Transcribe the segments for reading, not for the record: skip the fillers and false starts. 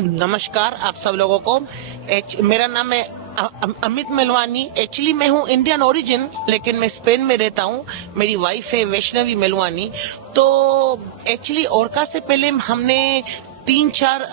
नमस्कार आप सब लोगों को। मेरा नाम है अमित मेलवानी। एक्चुअली मैं हूँ इंडियन ओरिजिन, लेकिन मैं स्पेन में रहता हूँ। मेरी वाइफ है वैष्णवी मेलवानी। तो एक्चुअली ओरका से पहले हमने 3-4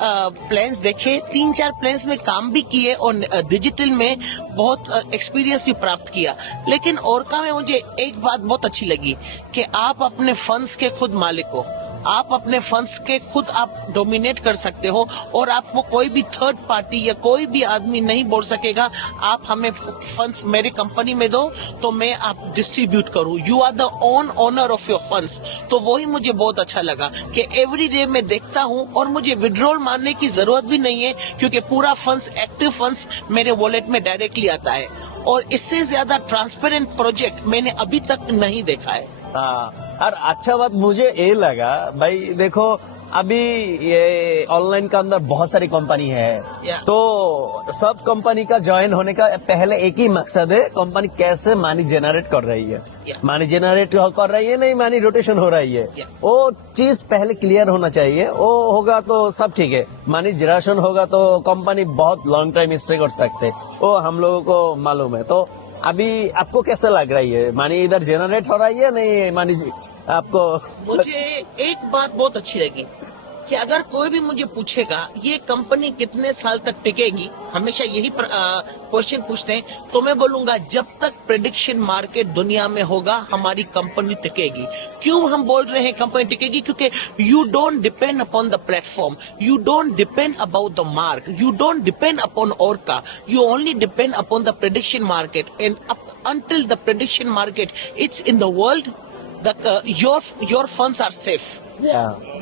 प्लान्स देखे, 3-4 प्लान्स में काम भी किए और डिजिटल में बहुत एक्सपीरियंस भी प्राप्त किया। लेकिन ओरका में मुझे एक बात बहुत अच्छी लगी कि आप अपने फंड्स के खुद मालिक हो। आप अपने फंड्स के खुद आप डोमिनेट कर सकते हो और आपको कोई भी थर्ड पार्टी या कोई भी आदमी नहीं बोल सकेगा आप हमें फंड्स मेरी कंपनी में दो तो मैं आप डिस्ट्रीब्यूट करूं। You are the owner of your funds. तो वही मुझे बहुत अच्छा लगा कि एवरी डे मैं देखता हूं और मुझे विड्रॉल मारने की जरूरत भी नहीं है, क्योंकि पूरा फंड्स, एक्टिव फंड्स मेरे वॉलेट में डायरेक्टली आता है। और इससे ज्यादा ट्रांसपेरेंट प्रोजेक्ट मैंने अभी तक नहीं देखा है। हाँ, और अच्छा बात मुझे ये लगा भाई, देखो अभी ये ऑनलाइन का अंदर बहुत सारी कंपनी है, तो सब कंपनी का ज्वाइन होने का पहले एक ही मकसद है, कंपनी कैसे मनी जनरेट कर रही है। मनी जनरेट कर रही है, नहीं मनी रोटेशन हो रही है, वो चीज पहले क्लियर होना चाहिए। वो होगा तो सब ठीक है। मनी जनरेशन होगा तो कंपनी बहुत लॉन्ग टाइम स्टे कर सकते, वो हम लोगों को मालूम है। तो अभी आपको कैसा लग रही है, मनी इधर जनरेट हो रही है नहीं मनी आपको? मुझे एक बात बहुत अच्छी लगी कि अगर कोई भी मुझे पूछेगा ये कंपनी कितने साल तक टिकेगी, हमेशा यही क्वेश्चन पूछते हैं, तो मैं बोलूंगा जब तक प्रेडिक्शन मार्केट दुनिया में होगा हमारी कंपनी टिकेगी। क्यों हम बोल रहे हैं कंपनी टिकेगी? क्योंकि you don't depend upon the platform, you don't depend about the mark, you don't depend upon ओरका, you only depend upon the prediction market. And until the prediction market it's in the world, your funds are safe.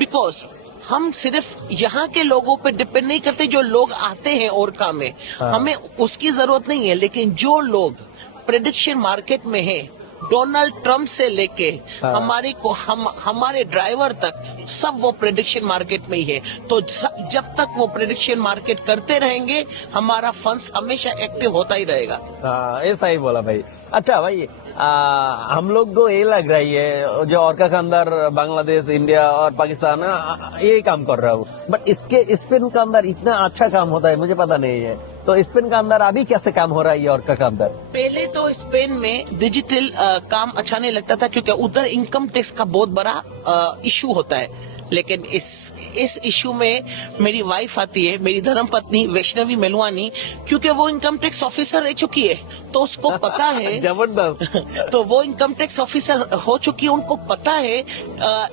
Because हम सिर्फ यहाँ के लोगों पे depend नहीं करते, जो लोग आते हैं ओरका में हमें उसकी जरूरत नहीं है। लेकिन जो लोग प्रेडिक्शन मार्केट में है, डोनाल्ड ट्रम्प से लेके हमारे ड्राइवर तक, सब वो प्रेडिक्शन मार्केट में ही है। तो जब तक वो प्रेडिक्शन मार्केट करते रहेंगे हमारा फंड्स हमेशा एक्टिव होता ही रहेगा। ऐसा ही बोला भाई। अच्छा भाई, हम लोग को ये लग रही है जो ओरका के अंदर बांग्लादेश, इंडिया और पाकिस्तान यही काम कर रहा हूँ, बट इसके स्पेन का अंदर इतना अच्छा काम होता है मुझे पता नहीं है। तो स्पेन का अंदर अभी कैसे काम हो रहा है ओरका का अंदर? पहले तो स्पेन में डिजिटल काम अच्छा नहीं लगता था, क्योंकि उधर इनकम टैक्स का बहुत बड़ा इशू होता है। लेकिन इस इशू में मेरी वाइफ आती है, मेरी धर्मपत्नी वैष्णवी मेलवानी, क्योंकि वो इनकम टैक्स ऑफिसर रह चुकी है, तो उसको पता है जबरदस्त। तो वो इनकम टैक्स ऑफिसर हो चुकी है, उनको पता है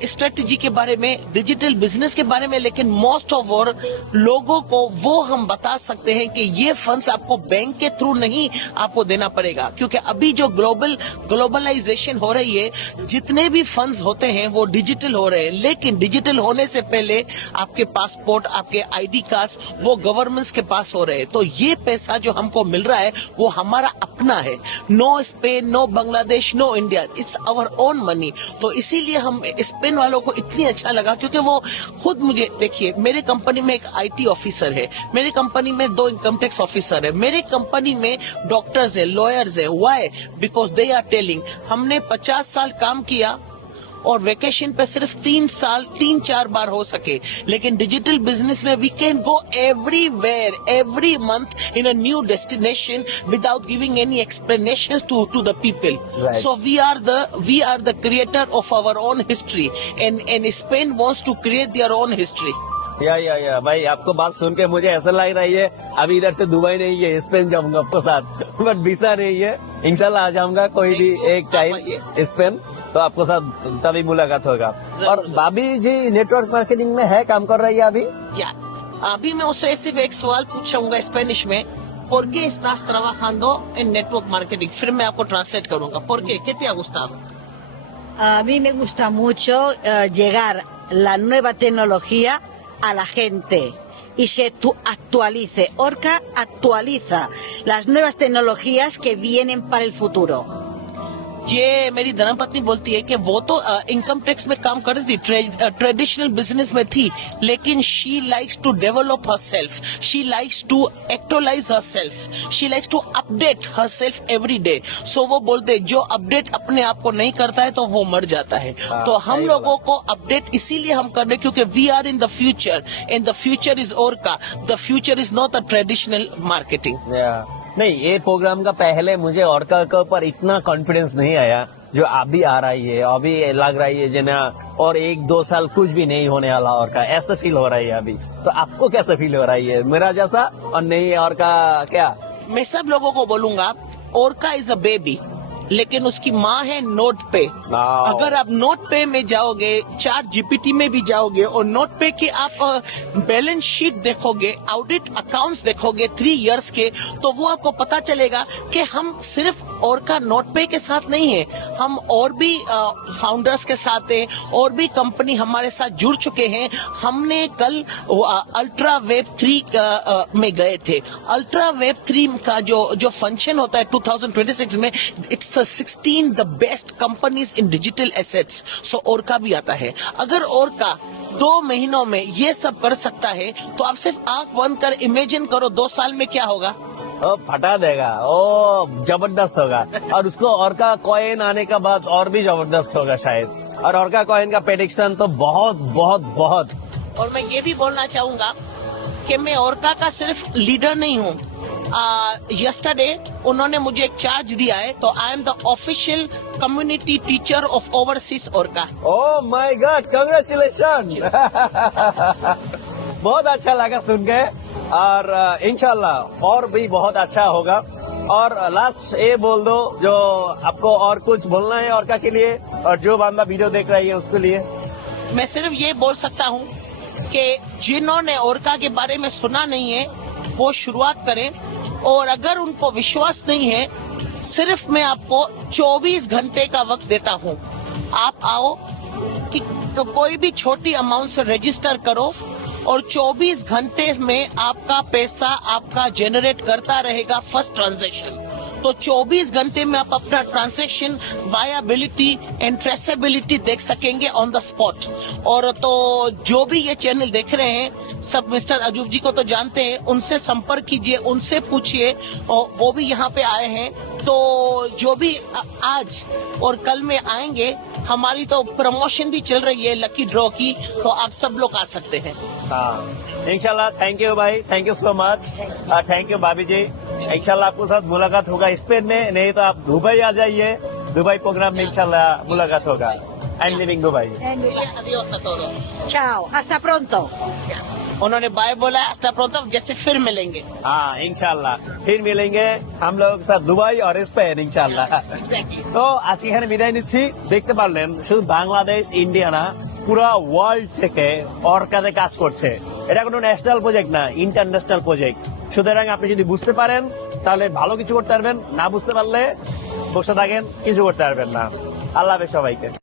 स्ट्रेटेजी के बारे में, डिजिटल बिजनेस के बारे में। लेकिन मोस्ट ऑफ और लोगों को वो हम बता सकते हैं कि ये फंड्स आपको बैंक के थ्रू नहीं आपको देना पड़ेगा, क्योंकि अभी जो ग्लोबलाइजेशन हो रही है, जितने भी फंड्स होते हैं वो डिजिटल हो रहे हैं। लेकिन डिजिटल होने से पहले आपके पासपोर्ट, आपके आईडी कार्ड्स वो गवर्नमेंट्स के पास हो रहे हैं। तो ये पैसा जो हमको मिल रहा है वो हमारा अपना है। No Spain, no Bangladesh, no India, it's our own money. तो इसीलिए हम स्पेन वालों को इतनी अच्छा लगा, क्योंकि वो खुद मुझे, देखिए मेरे कंपनी में एक आईटी ऑफिसर है, मेरी कंपनी में 2 इनकम टैक्स ऑफिसर है, मेरे कंपनी में डॉक्टर्स है, लॉयर्स है। Why? Because they are telling हमने 50 साल काम किया और वेकेशन पे सिर्फ 3-4 बार हो सके। लेकिन डिजिटल बिजनेस में we can go everywhere, every month in a new destination without giving any explanation to the people. So we are the creator of our own history, and Spain wants to create their own history. या भाई, आपको बात सुन के मुझे ऐसा लग रही है अभी इधर से दुबई नहीं है, स्पेन जाऊंगा आपको साथ, बट वीसा नहीं है। इंशाल्लाह आ जाऊंगा कोई भी एक टाइम स्पेन, तो आपको साथ तभी मुलाकात होगा। और भाभी जी नेटवर्क मार्केटिंग में है, काम कर रही है अभी? अभी मैं उससे सिर्फ एक सवाल पूछूंगा स्पेनिश में, ¿por qué estás trabajando en network marketing? फिर मैं आपको ट्रांसलेट करूंगा। ¿Por qué? ¿Qué te ha gustado? A mí me gusta mucho llegar la nueva tecnología a la gente y se actualice. Orca actualiza las nuevas tecnologías que vienen para el futuro. ये मेरी धर्मपत्नी बोलती है कि वो तो income tax में काम कर रही थी, ट्रेडिशनल बिजनेस में थी, लेकिन she likes to develop herself, she likes to actualize herself, she likes to update herself every day. So वो बोलते हैं जो अपडेट अपने आप को नहीं करता है तो वो मर जाता है। तो हम लोगों को अपडेट इसीलिए हम कर रहे हैं क्योंकि we are in the future, and the future is orca, the future is not a traditional marketing. नहीं, ये प्रोग्राम का पहले मुझे ऑर्का के ऊपर इतना कॉन्फिडेंस नहीं आया जो अभी आ रही है। अभी लग रही है जना और 1-2 साल कुछ भी नहीं होने वाला ऑर्का, ऐसा फील हो रही है अभी। तो आपको कैसा फील हो रही है, मेरा जैसा और नहीं ऑर्का क्या? मैं सब लोगों को बोलूंगा ओरका इज अ बेबी, लेकिन उसकी माँ है नोट पे। अगर आप नोट पे में जाओगे, चार्ट जीपीटी में भी जाओगे और नोट पे के आप बैलेंस शीट देखोगे, ऑडिट अकाउंट्स देखोगे 3 इयर्स के, तो वो आपको पता चलेगा कि हम सिर्फ ओरका नोट पे के साथ नहीं है, हम और भी फाउंडर्स के साथ हैं, और भी कंपनी हमारे साथ जुड़ चुके हैं। हमने कल अल्ट्रा वेब 3 में गए थे। अल्ट्रा वेब 3 का जो फंक्शन होता है 2026 में, it's 16 the best companies in digital assets. So ओरका भी आता है। अगर ओरका 2 महीनों में ये सब कर सकता है तो आप सिर्फ आंख बंद कर इमेजिन करो 2 साल में क्या होगा। ओ फटा देगा, ओ जबरदस्त होगा। और उसको ऑर्का कॉइन आने का बाद और भी जबरदस्त होगा शायद। और ऑर्का कॉइन का प्रेडिक्शन तो बहुत बहुत बहुत। और मैं ये भी बोलना चाहूंगा कि मैं ओरका का सिर्फ लीडर नहीं हूँ। यस्टरडे उन्होंने मुझे एक चार्ज दिया है, तो I am the official community teacher of overseas ओरका। Oh my God, congratulation. बहुत अच्छा लगा सुन के, और इंशाल्लाह और भी बहुत अच्छा होगा। और लास्ट ये बोल दो जो आपको और कुछ बोलना है ओरका के लिए, और जो बंदा वीडियो देख रही है उसके लिए। मैं सिर्फ ये बोल सकता हूँ कि जिन्होंने ओरका के बारे में सुना नहीं है वो शुरुआत करें, और अगर उनको विश्वास नहीं है, सिर्फ मैं आपको 24 घंटे का वक्त देता हूँ। आप आओ कि कोई भी छोटी अमाउंट से रजिस्टर करो, और 24 घंटे में आपका पैसा आपका जनरेट करता रहेगा फर्स्ट ट्रांजैक्शन। तो 24 घंटे में आप अपना ट्रांजैक्शन वायबिलिटी एंड ट्रेसेबिलिटी देख सकेंगे ऑन द स्पॉट। और तो जो भी ये चैनल देख रहे हैं सब मिस्टर अजूब जी को तो जानते हैं, उनसे संपर्क कीजिए, उनसे पूछिए, और वो भी यहाँ पे आए हैं। तो जो भी आज और कल में आएंगे, हमारी तो प्रमोशन भी चल रही है लकी ड्रॉ की, तो आप सब लोग आ सकते हैं। इंशाल्लाह। थैंक यू भाई, thank you so much, thank you भाभी जी। इंशाल्लाह आपको साथ मुलाकात होगा स्पेन में, नहीं तो आप दुबई आ जाइए, दुबई प्रोग्राम में इंशाल्लाह मुलाकात होगा। I am living Dubai. Chao, hasta pronto. उन्होंने बाय बोला, hasta pronto, जैसे फिर मिलेंगे। हाँ इंशाल्लाह फिर मिलेंगे हम लोग साथ दुबई और स्पेन इंशाल्लाह। Exactly. তো আজকে এখানে বিদায় নিচ্ছি। দেখতে পারলেন শুধু বাংলাদেশ ইন্ডিয়া না, পুরা ওয়ার্ল্ড থেকে অর্কাতে কাজ করছে। এটা কোনো ন্যাশনাল প্রজেক্ট না, ইন্টারন্যাশনাল প্রজেক্ট। সুতরাং আপনি যদি বুঝতে পারেন তাহলে ভালো কিছু করতে পারবেন, না বুঝতে পারলে বসে থাকেন, কিছু করতে পারবেন না। আল্লাহ হাফেজ সবাইকে।